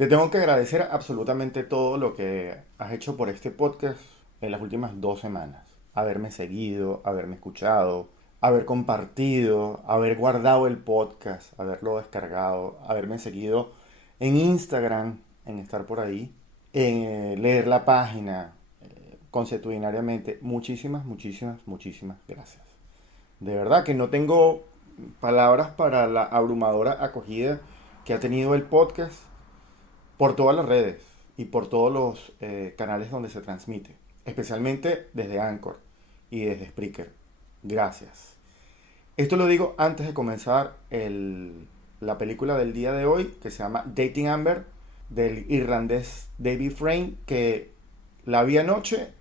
Te tengo que agradecer absolutamente todo lo que has hecho por este podcast en las últimas 2 semanas. Haberme seguido, haberme escuchado, haber compartido, haber guardado el podcast, haberlo descargado, haberme seguido en Instagram, en estar por ahí, en leer la página consuetudinariamente. Muchísimas, muchísimas, muchísimas gracias. De verdad que no tengo palabras para la abrumadora acogida que ha tenido el podcast por todas las redes y por todos los canales donde se transmite, especialmente desde Anchor y desde Spreaker. Gracias. Esto lo digo antes de comenzar la película del día de hoy, que se llama Dating Amber, del irlandés David Frame, que la vi anoche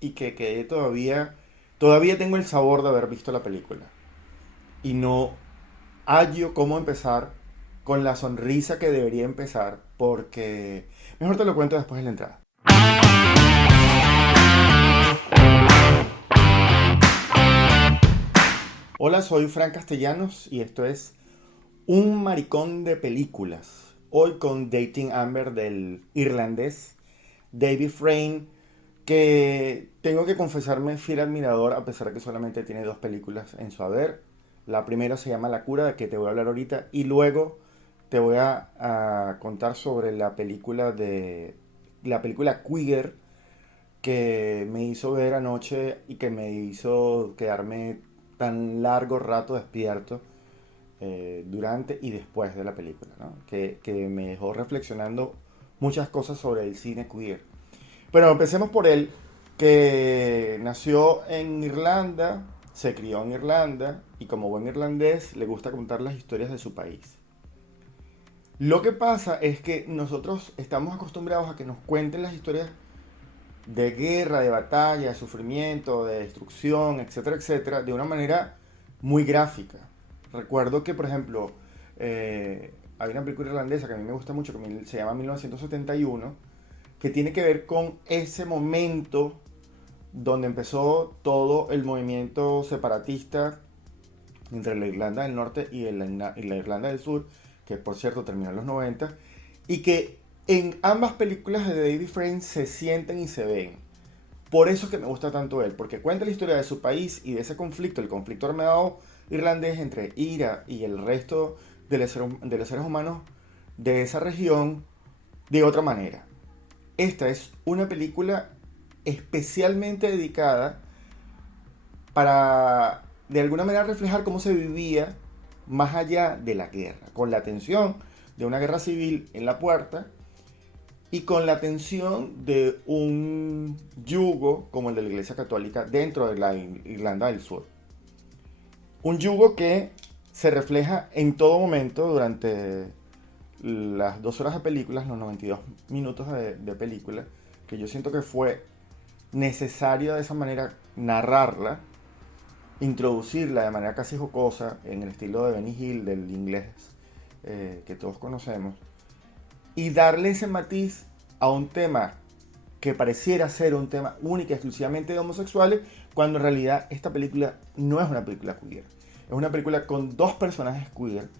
y que quedé todavía tengo el sabor de haber visto la película. Y no hallo cómo empezar con la sonrisa que debería empezar, porque mejor te lo cuento después de la entrada. Hola, soy Fran Castellanos y esto es Un Maricón de Películas. Hoy con Dating Amber del irlandés David Frame, que tengo que confesarme fiel admirador a pesar de que solamente tiene 2 películas en su haber. La primera se llama La Cura, de que te voy a hablar ahorita, y luego te voy a contar sobre la película Queer, que me hizo ver anoche y que me hizo quedarme tan largo rato despierto durante y después de la película, ¿no? Que me dejó reflexionando muchas cosas sobre el cine queer. Pero empecemos por él, que nació en Irlanda, se crió en Irlanda y como buen irlandés le gusta contar las historias de su país. Lo que pasa es que nosotros estamos acostumbrados a que nos cuenten las historias de guerra, de batalla, de sufrimiento, de destrucción, etcétera, etcétera, de una manera muy gráfica. Recuerdo que, por ejemplo, hay una película irlandesa que a mí me gusta mucho, que se llama 1971, que tiene que ver con ese momento donde empezó todo el movimiento separatista entre la Irlanda del Norte y la Irlanda del Sur, que por cierto terminó en los 90, y que en ambas películas de David Frame se sienten y se ven. Por eso es que me gusta tanto él, porque cuenta la historia de su país y de ese conflicto, el conflicto armado irlandés entre IRA y el resto de los seres humanos de esa región, de otra manera. Esta es una película especialmente dedicada para, de alguna manera, reflejar cómo se vivía más allá de la guerra, con la tensión de una guerra civil en la puerta y con la tensión de un yugo como el de la Iglesia Católica dentro de la Irlanda del Sur. Un yugo que se refleja en todo momento durante las 2 horas de película, los 92 minutos de película, que yo siento que fue necesario de esa manera narrarla, introducirla de manera casi jocosa en el estilo de Benny Hill, del inglés que todos conocemos, y darle ese matiz a un tema que pareciera ser un tema único y exclusivamente de homosexuales, cuando en realidad esta película no es una película queer. Es una película con 2 personajes queer,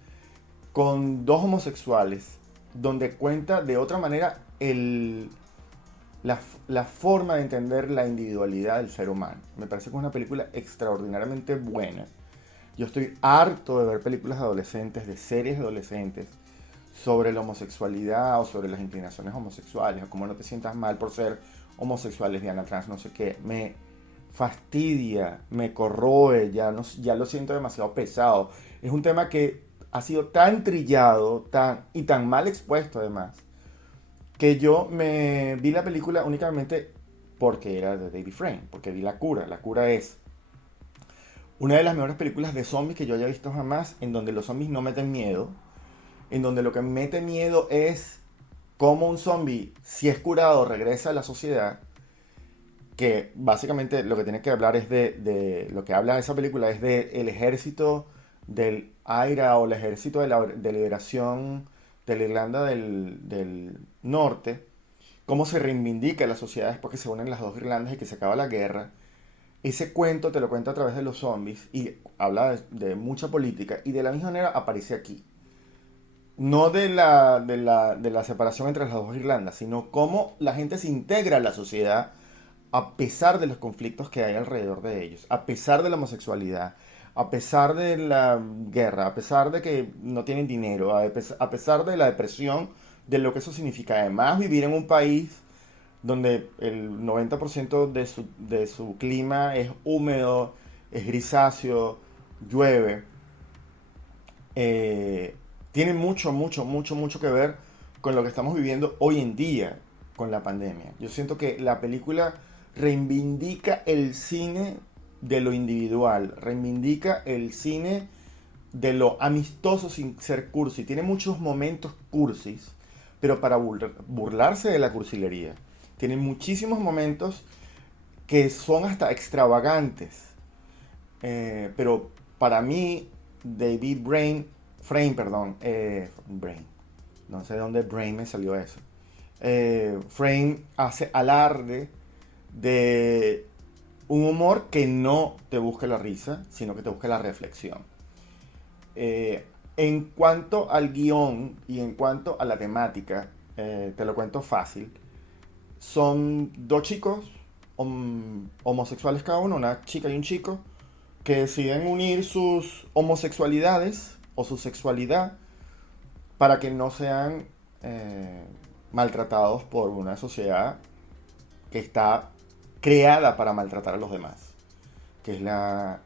con 2 homosexuales, donde cuenta de otra manera la forma de entender la individualidad del ser humano. Me parece que es una película extraordinariamente buena. Yo estoy harto de ver películas de adolescentes, de series de adolescentes, sobre la homosexualidad o sobre las inclinaciones homosexuales, o cómo no te sientas mal por ser homosexual, lesbiana, trans, no sé qué. Me fastidia, me corroe, ya lo siento demasiado pesado. Es un tema que ha sido tan trillado y tan mal expuesto además, que yo me vi la película únicamente porque era de David Frame, porque vi La Cura. La Cura es una de las mejores películas de zombies que yo haya visto jamás, en donde los zombies no meten miedo, en donde lo que mete miedo es cómo un zombie, si es curado, regresa a la sociedad, que básicamente lo que tiene que hablar es lo que habla esa película es del ejército del IRA, o el ejército de liberación de la Irlanda del Norte, cómo se reivindica la sociedad después que se unen las dos Irlandas y que se acaba la guerra. Ese cuento te lo cuenta a través de los zombies y habla de mucha política, y de la misma manera aparece aquí. no de la separación entre las dos Irlandas, sino cómo la gente se integra a la sociedad a pesar de los conflictos que hay alrededor de ellos, a pesar de la homosexualidad, a pesar de la guerra, a pesar de que no tienen dinero, a pesar de la depresión, de lo que eso significa. Además, vivir en un país donde el 90% de su clima es húmedo, es grisáceo, llueve, eh, tiene mucho que ver con lo que estamos viviendo hoy en día con la pandemia. Yo siento que la película reivindica el cine de lo individual, reivindica el cine de lo amistoso sin ser cursi. Tiene muchos momentos cursis, pero para burlarse de la cursilería. Tiene muchísimos momentos que son hasta extravagantes. Pero para mí, David Frame, perdón, Brain, no sé de dónde Brain me salió eso. Frame hace alarde de un humor que no te busque la risa, sino que te busque la reflexión. En cuanto al guión y en cuanto a la temática, te lo cuento fácil. Son dos chicos homosexuales cada uno, una chica y un chico, que deciden unir sus homosexualidades o su sexualidad para que no sean maltratados por una sociedad que está creada para maltratar a los demás, que es la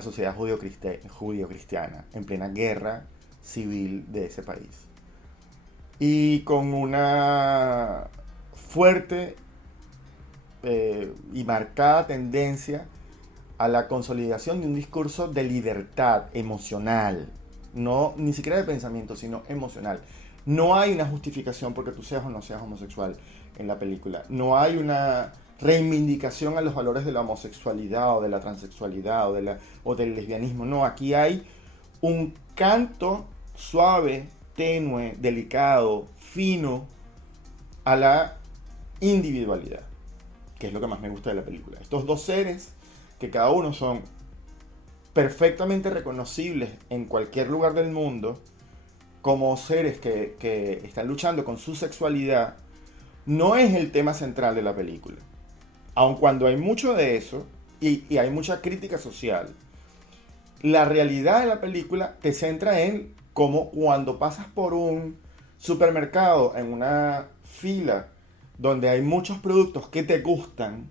sociedad judío-cristiana en plena guerra civil de ese país. Y con una fuerte y marcada tendencia a la consolidación de un discurso de libertad emocional, no ni siquiera de pensamiento, sino emocional. No hay una justificación porque tú seas o no seas homosexual en la película. No hay una reivindicación a los valores de la homosexualidad o de la transexualidad o del lesbianismo. No, aquí hay un canto suave, tenue, delicado, fino a la individualidad, que es lo que más me gusta de la película. Estos dos seres, que cada uno son perfectamente reconocibles en cualquier lugar del mundo, como seres que están luchando con su sexualidad, no es el tema central de la película. Aun cuando hay mucho de eso y hay mucha crítica social, la realidad de la película te centra en cómo cuando pasas por un supermercado en una fila donde hay muchos productos que te gustan,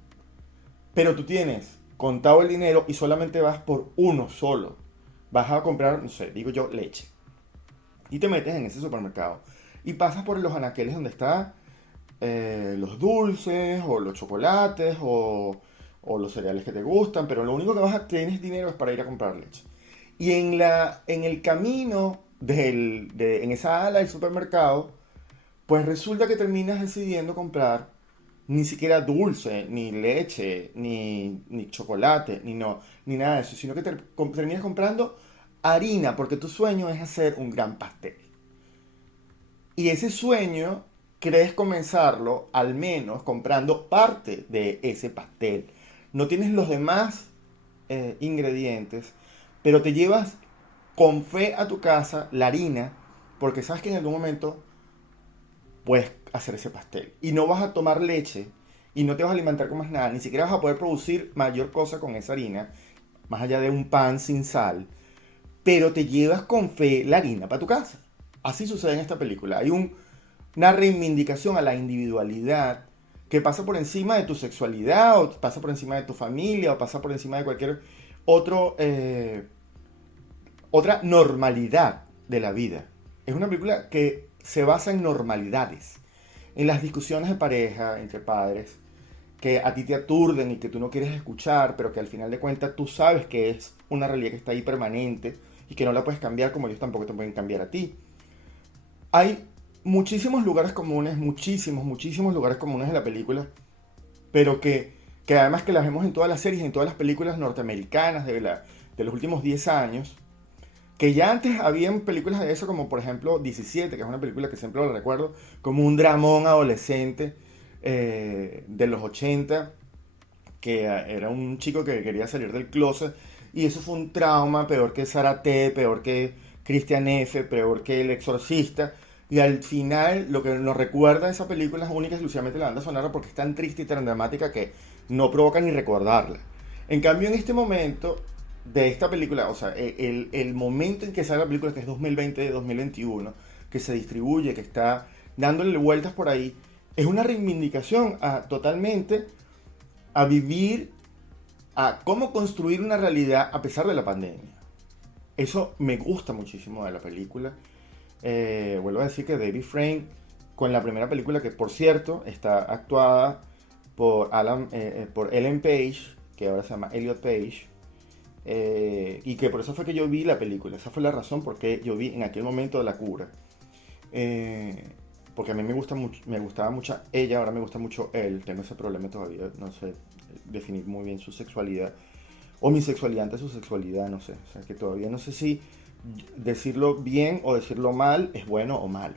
pero tú tienes contado el dinero y solamente vas por uno solo. Vas a comprar, no sé, digo yo, leche. Y te metes en ese supermercado. Y pasas por los anaqueles donde están los dulces o los chocolates o los cereales que te gustan, pero lo único que tienes dinero es para ir a comprar leche. Y en el camino en esa ala del supermercado, pues resulta que terminas decidiendo comprar ni siquiera dulce, ni leche, ni chocolate, ni nada de eso, sino que terminas comprando harina, porque tu sueño es hacer un gran pastel. Y ese sueño crees comenzarlo al menos comprando parte de ese pastel. No tienes los demás ingredientes, pero te llevas con fe a tu casa la harina, porque sabes que en algún momento puedes hacer ese pastel. Y no vas a tomar leche y no te vas a alimentar con más nada, ni siquiera vas a poder producir mayor cosa con esa harina, más allá de un pan sin sal, pero te llevas con fe la harina para tu casa. Así sucede en esta película. Hay una reivindicación a la individualidad que pasa por encima de tu sexualidad, o pasa por encima de tu familia, o pasa por encima de cualquier otro, otra normalidad de la vida. Es una película que se basa en normalidades, en las discusiones de pareja entre padres, que a ti te aturden y que tú no quieres escuchar, pero que al final de cuentas tú sabes que es una realidad que está ahí permanente y que no la puedes cambiar como ellos tampoco te pueden cambiar a ti. Hay muchísimos lugares comunes, muchísimos lugares comunes de la película, pero que además que las vemos en todas las series, en todas las películas norteamericanas de los últimos 10 años, que ya antes habían películas de eso, como por ejemplo 17, que es una película que siempre lo recuerdo, como un dramón adolescente de los 80, que era un chico que quería salir del closet, y eso fue un trauma peor que Zárate, peor que Christian F., peor que El Exorcista. Y al final, lo que nos recuerda esa película es única y exclusivamente la banda sonora porque es tan triste y tan dramática que no provoca ni recordarla. En cambio, en este momento de esta película, o sea, el momento en que sale la película, que es 2020-2021, que se distribuye, que está dándole vueltas por ahí, es una reivindicación totalmente a vivir, a cómo construir una realidad a pesar de la pandemia. Eso me gusta muchísimo de la película. Vuelvo a decir que David Frame, con la primera película, que por cierto está actuada por Ellen Page, que ahora se llama Elliot Page, y que por eso fue que yo vi la película. Esa fue la razón por qué yo vi en aquel momento de La Cura. Porque a mí me gustaba mucho ella, ahora me gusta mucho él. Tengo ese problema todavía, no sé definir muy bien su sexualidad. O mi sexualidad ante su sexualidad, no sé. O sea, que todavía no sé si decirlo bien o decirlo mal es bueno o malo.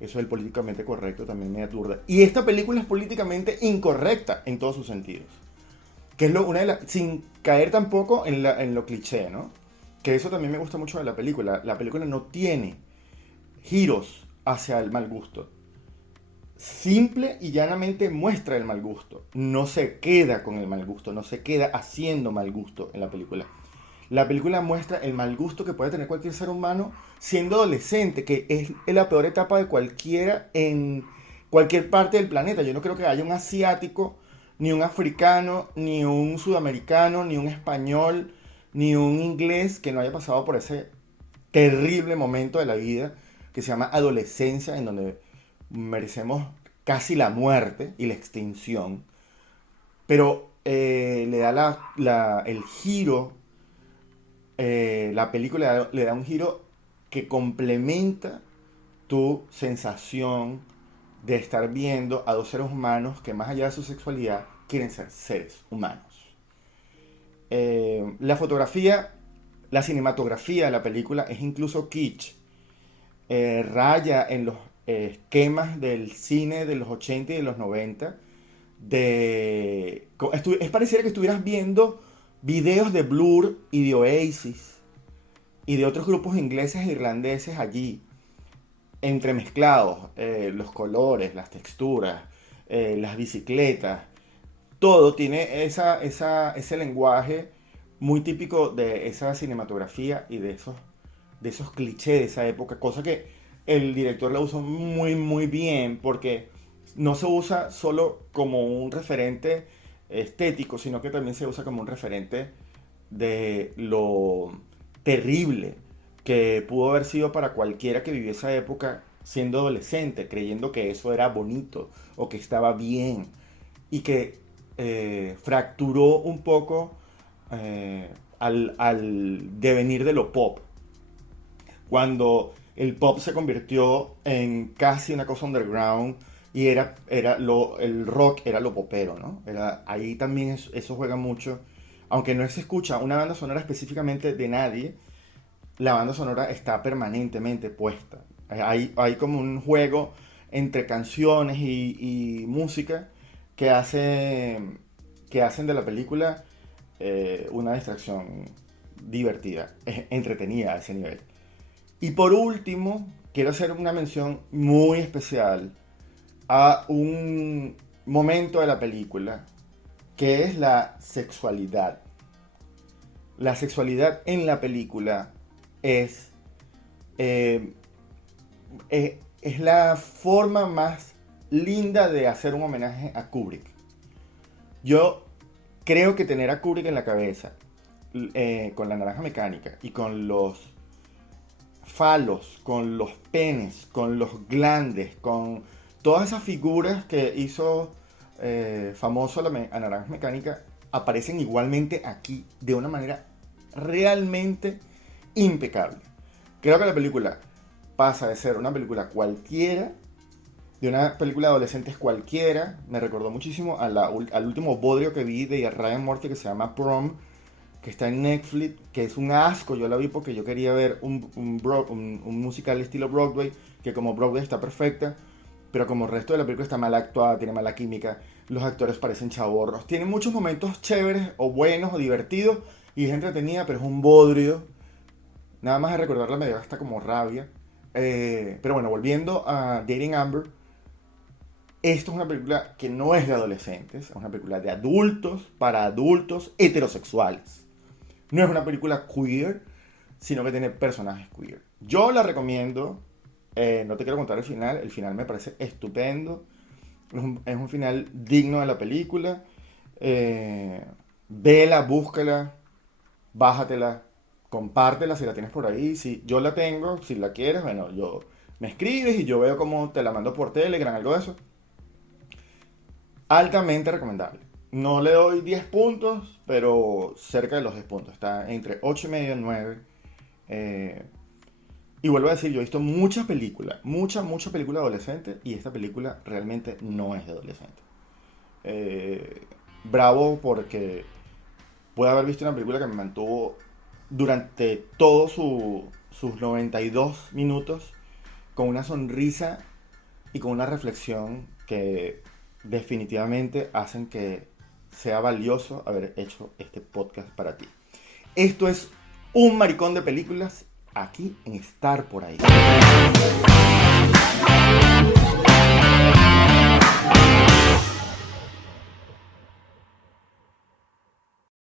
Eso del políticamente correcto también me aturda. Y esta película es políticamente incorrecta en todos sus sentidos. Que es una de las, sin caer tampoco en lo cliché, ¿no? Que eso también me gusta mucho de la película. La película no tiene giros hacia el mal gusto. Simple y llanamente muestra el mal gusto. No se queda con el mal gusto, no se queda haciendo mal gusto en la película. La película muestra el mal gusto que puede tener cualquier ser humano siendo adolescente, que es la peor etapa de cualquiera en cualquier parte del planeta. Yo no creo que haya un asiático, ni un africano, ni un sudamericano, ni un español, ni un inglés que no haya pasado por ese terrible momento de la vida que se llama adolescencia, en donde merecemos casi la muerte y la extinción. Pero le da el giro, la película le da un giro que complementa tu sensación de estar viendo a dos seres humanos que más allá de su sexualidad quieren ser seres humanos. La fotografía, la cinematografía de la película es incluso kitsch. Raya en los esquemas del cine de los 80 y de los 90. Es pareciera que estuvieras viendo videos de Blur y de Oasis y de otros grupos ingleses e irlandeses allí, entremezclados, los colores, las texturas, las bicicletas, todo tiene ese lenguaje muy típico de esa cinematografía y de esos clichés de esa época, cosa que el director la usó muy muy bien porque no se usa solo como un referente estético, sino que también se usa como un referente de lo terrible que pudo haber sido para cualquiera que vivió esa época siendo adolescente, creyendo que eso era bonito o que estaba bien y que fracturó un poco al devenir de lo pop. Cuando el pop se convirtió en casi una cosa underground y el rock era lo popero, ¿no? Ahí también eso juega mucho. Aunque no se escucha una banda sonora específicamente de nadie, la banda sonora está permanentemente puesta. Hay como un juego entre canciones y música que hacen de la película una distracción divertida, entretenida a ese nivel. Y por último, quiero hacer una mención muy especial a un momento de la película que es la sexualidad. La sexualidad en la película es, eh, es la forma más linda de hacer un homenaje a Kubrick. Yo creo que tener a Kubrick en la cabeza, con la naranja mecánica y con los falos, con los penes, con los glandes, con todas esas figuras que hizo famoso a Naranja Mecánica, aparecen igualmente aquí de una manera realmente impecable. Creo que la película pasa de ser una película cualquiera, de una película de adolescentes cualquiera. Me recordó muchísimo al último bodrio que vi de Ryan Murphy que se llama Prom, que está en Netflix, que es un asco. Yo la vi porque yo quería ver un musical estilo Broadway, que como Broadway está perfecta, pero como el resto de la película está mal actuada, tiene mala química, los actores parecen chavorros. Tiene muchos momentos chéveres o buenos o divertidos y es entretenida, pero es un bodrio Nada más de recordarla me dio hasta como rabia. Pero bueno, volviendo a Dating Amber, esto es una película que no es de adolescentes, es una película de adultos para adultos heterosexuales. No es una película queer, sino que tiene personajes queer. Yo la recomiendo, no te quiero contar el final me parece estupendo, es un final digno de la película. Vela, búscala, bájatela, compártela si la tienes por ahí. Si yo la tengo, si la quieres, bueno, yo me escribes y yo veo cómo te la mando por Telegram, algo de eso. Altamente recomendable. No le doy 10 puntos, pero cerca de los 10 puntos. Está entre 8 y medio y 9. Y vuelvo a decir, yo he visto muchas películas, mucha película adolescente, y esta película realmente no es de adolescente. Bravo porque pude haber visto una película que me mantuvo durante todos sus 92 minutos con una sonrisa y con una reflexión que definitivamente hacen que sea valioso haber hecho este podcast para ti. Esto es Un Maricón de Películas, aquí en Estar Por Ahí.